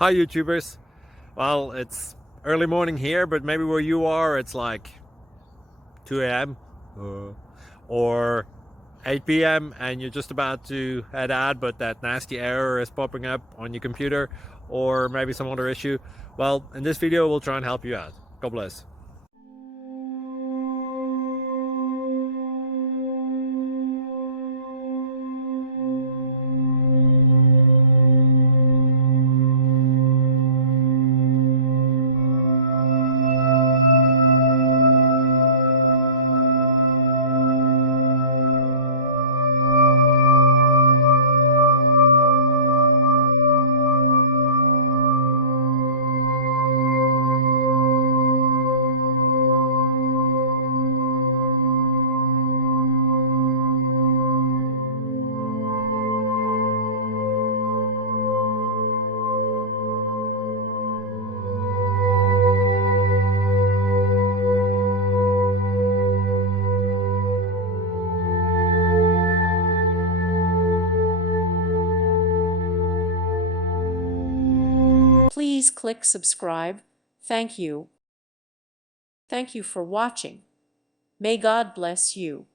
Hi YouTubers. Well, it's early morning here, but maybe where you are it's like 2 a.m. or 8 p.m. and you're just about to head out, but that nasty error is popping up on your computer, or maybe some other issue. Well, in this video we'll try and help you out. God bless. Please click subscribe. Thank you. Thank you for watching. May God bless you.